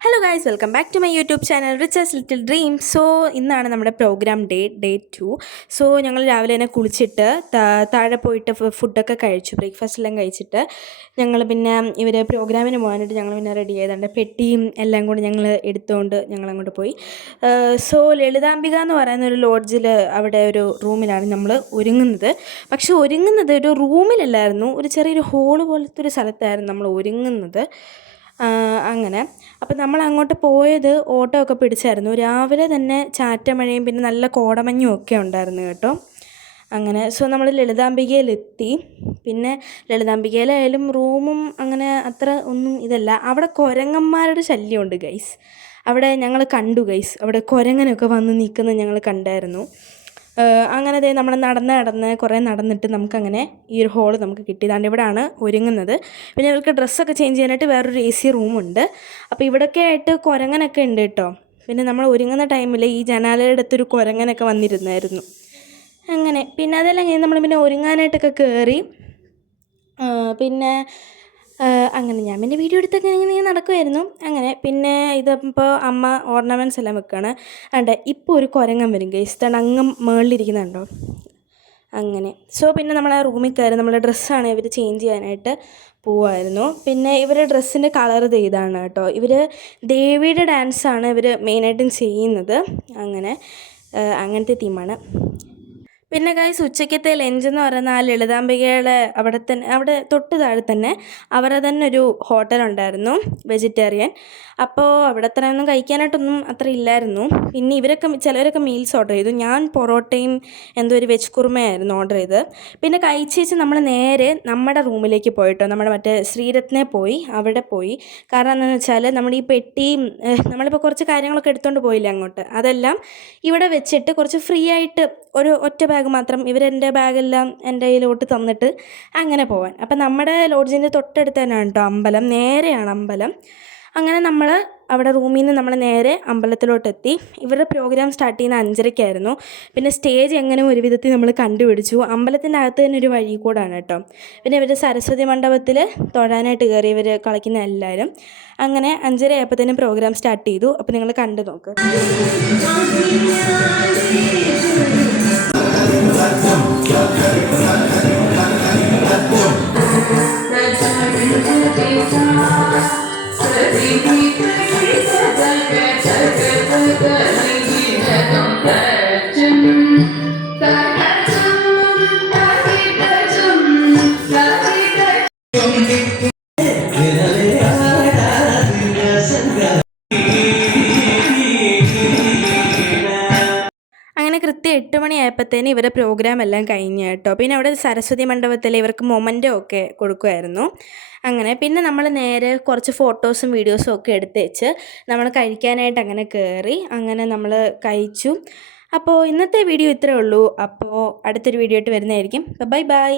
Hello guys, welcome back to my YouTube channel Riches Little Dream. So ഇന്നാണ് നമ്മുടെ programme day 2. So ഞങ്ങൾ രാവിലെ തന്നെ കുളിച്ചിട്ട് താഴെ പോയിട്ട് ഫുഡൊക്കെ കഴിച്ചു, ബ്രേക്ക്ഫാസ്റ്റ് എല്ലാം കഴിച്ചിട്ട് ഞങ്ങൾ പിന്നെ ഇവർ പ്രോഗ്രാമിന് പോകാനായിട്ട് ഞങ്ങൾ പിന്നെ റെഡി ആയതുകൊണ്ട് പെട്ടിയും എല്ലാം കൂടി ഞങ്ങൾ എടുത്തുകൊണ്ട് ഞങ്ങൾ അങ്ങോട്ട് പോയി. സോ ലളിതാംബിക എന്ന് പറയുന്ന ഒരു ലോഡ്ജിൽ അവിടെ ഒരു റൂമിലാണ് നമ്മൾ ഒരുങ്ങുന്നത്. പക്ഷെ ഒരുങ്ങുന്നത് ഒരു റൂമിലല്ലായിരുന്നു, ഒരു ചെറിയൊരു ഹോള് പോലത്തെ ഒരു സ്ഥലത്തായിരുന്നു നമ്മൾ ഒരുങ്ങുന്നത്. അങ്ങനെ അപ്പം നമ്മൾ അങ്ങോട്ട് പോയത് ഓട്ടോ ഒക്കെ പിടിച്ചായിരുന്നു. രാവിലെ തന്നെ ചാറ്റമഴയും പിന്നെ നല്ല കോടമഞ്ഞും ഒക്കെ ഉണ്ടായിരുന്നു കേട്ടോ. അങ്ങനെ സോ നമ്മൾ ലളിതാംബികയിലെത്തി. പിന്നെ ലളിതാംബികയിലായാലും റൂമും അങ്ങനെ അത്ര ഒന്നും ഇതല്ല. അവിടെ കുരങ്ങന്മാരുടെ ശല്യമുണ്ട് ഗൈസ്. അവിടെ ഞങ്ങൾ കണ്ടു ഗൈസ്, അവിടെ കുരങ്ങനൊക്കെ വന്ന് നിൽക്കുന്നത് ഞങ്ങൾ കണ്ടായിരുന്നു. അങ്ങനെ നമ്മൾ നടന്ന് കുറേ നടന്നിട്ട് നമുക്കങ്ങനെ ഈ ഒരു ഹോള് നമുക്ക് കിട്ടി. ഇതാണ്ട് ഇവിടെയാണ് ഒരുങ്ങുന്നത്. പിന്നെ ഞങ്ങൾക്ക് ഡ്രസ്സൊക്കെ ചേഞ്ച് ചെയ്യാനായിട്ട് വേറൊരു AC റൂമുണ്ട്. അപ്പോൾ ഇവിടെയൊക്കെ ആയിട്ട് കുരങ്ങനൊക്കെ ഉണ്ട് കേട്ടോ. പിന്നെ നമ്മൾ ഒരുങ്ങുന്ന ടൈമിൽ ഈ ജനാലയുടെ അടുത്തൊരു കുരങ്ങനൊക്കെ വന്നിരുന്നായിരുന്നു. അങ്ങനെ പിന്നെ അതെല്ലാം കഴിഞ്ഞ് നമ്മൾ പിന്നെ ഒരുങ്ങാനായിട്ടൊക്കെ കയറി. പിന്നെ അങ്ങനെ ഞാൻ പിന്നെ വീഡിയോ എടുത്തൊക്കെ ഇങ്ങനെ നടക്കുമായിരുന്നു. അങ്ങനെ പിന്നെ ഇതിപ്പോൾ അമ്മ ഓർണമെൻറ്റ്സ് എല്ലാം വെക്കുകയാണ്. അണ്ട് ഇപ്പോൾ ഒരു കുരങ്ങൻ വരും ഗൈസ്, ഇതാണ് അങ്ങ് മുകളിലിരിക്കുന്നുണ്ടോ. അങ്ങനെ സോ പിന്നെ നമ്മൾ ആ റൂമിൽ കയറി നമ്മളെ ഡ്രസ്സാണ് ഇവർ ചേഞ്ച് ചെയ്യാനായിട്ട് പോവുമായിരുന്നു. പിന്നെ ഇവരുടെ ഡ്രസ്സിൻ്റെ കളർ ഇതാണ് കേട്ടോ. ഇവർ ദേവിയുടെ ഡാൻസാണ് ഇവർ മെയിനായിട്ടും ചെയ്യുന്നത്. അങ്ങനത്തെ തീമാണ്. പിന്നെ ഗൈസ് ഉച്ചയ്ക്കത്തെ ലഞ്ച് എന്ന് പറയുന്ന ആ ലളിതാംബികയുടെ അവിടെ തൊട്ട് താഴെ തന്നെ അവരുടെ തന്നെ ഒരു ഹോട്ടലുണ്ടായിരുന്നു, വെജിറ്റേറിയൻ. അപ്പോൾ അവിടെ അത്രയൊന്നും കഴിക്കാനായിട്ടൊന്നും അത്ര ഇല്ലായിരുന്നു. പിന്നെ ചിലവരൊക്കെ മീൽസ് ഓർഡർ ചെയ്തു. ഞാൻ പൊറോട്ടയും എന്തോ ഒരു വെജ് കുറുമയായിരുന്നു ഓർഡർ ചെയ്ത്. പിന്നെ കഴിച്ചേച്ച് നമ്മൾ നേരെ നമ്മുടെ റൂമിലേക്ക് പോയിട്ടോ, നമ്മുടെ മറ്റേ ശ്രീരത്നെ പോയി അവിടെ പോയി. കാരണം എന്താണെന്ന് വെച്ചാൽ നമ്മുടെ ഈ പെട്ടിയും നമ്മളിപ്പോൾ കുറച്ച് കാര്യങ്ങളൊക്കെ എടുത്തുകൊണ്ട് പോയില്ലേ അങ്ങോട്ട്, അതെല്ലാം ഇവിടെ വെച്ചിട്ട് കുറച്ച് ഫ്രീ ആയിട്ട് ഒരു ഒറ്റ ബാഗ് മാത്രം ഇവരെൻ്റെ ബാഗെല്ലാം എൻ്റെ കയ്യിലോട്ട് തന്നിട്ട് അങ്ങനെ പോവാൻ. അപ്പം നമ്മുടെ ലോഡ്ജിൻ്റെ തൊട്ടടുത്ത് തന്നെയാണ് കേട്ടോ അമ്പലം, നേരെയാണ് അമ്പലം. അങ്ങനെ നമ്മൾ അവിടെ റൂമിൽ നിന്ന് നമ്മൾ നേരെ അമ്പലത്തിലോട്ടെത്തി. ഇവരുടെ പ്രോഗ്രാം സ്റ്റാർട്ട് ചെയ്യുന്ന 5:30-ക്കായിരുന്നു. പിന്നെ സ്റ്റേജ് എങ്ങനെ ഒരു വിധത്തിൽ നമ്മൾ കണ്ടുപിടിച്ചു. അമ്പലത്തിൻ്റെ അകത്ത് തന്നെ ഒരു വഴി കൂടാണ് കേട്ടോ. പിന്നെ ഇവർ സരസ്വതി മണ്ഡപത്തിൽ തൊഴാനായിട്ട് കയറി ഇവർ കളിക്കുന്ന എല്ലാവരും. അങ്ങനെ 5:30 ആയപ്പോഴത്തേനും പ്രോഗ്രാം സ്റ്റാർട്ട് ചെയ്തു. അപ്പോൾ നിങ്ങൾ കണ്ടു നോക്ക്. അങ്ങനെ കൃത്യം 8 മണിയായപ്പോഴത്തേന് ഇവരുടെ പ്രോഗ്രാം എല്ലാം കഴിഞ്ഞു കേട്ടോ. പിന്നെ അവിടെ സരസ്വതി മണ്ഡപത്തിൽ ഇവർക്ക് മൊമെൻ്റോ ഒക്കെ കൊടുക്കുമായിരുന്നു. അങ്ങനെ പിന്നെ നമ്മൾ നേരെ കുറച്ച് ഫോട്ടോസും വീഡിയോസും ഒക്കെ എടുത്ത് വെച്ച് നമ്മൾ കഴിക്കാനായിട്ട് അങ്ങനെ കയറി. അങ്ങനെ നമ്മൾ കഴിച്ചു. അപ്പോൾ ഇന്നത്തെ വീഡിയോ ഇത്രയേ ഉള്ളൂ. അപ്പോൾ അടുത്തൊരു വീഡിയോ ആയിട്ട് വരുന്നതായിരിക്കും. Bye bye.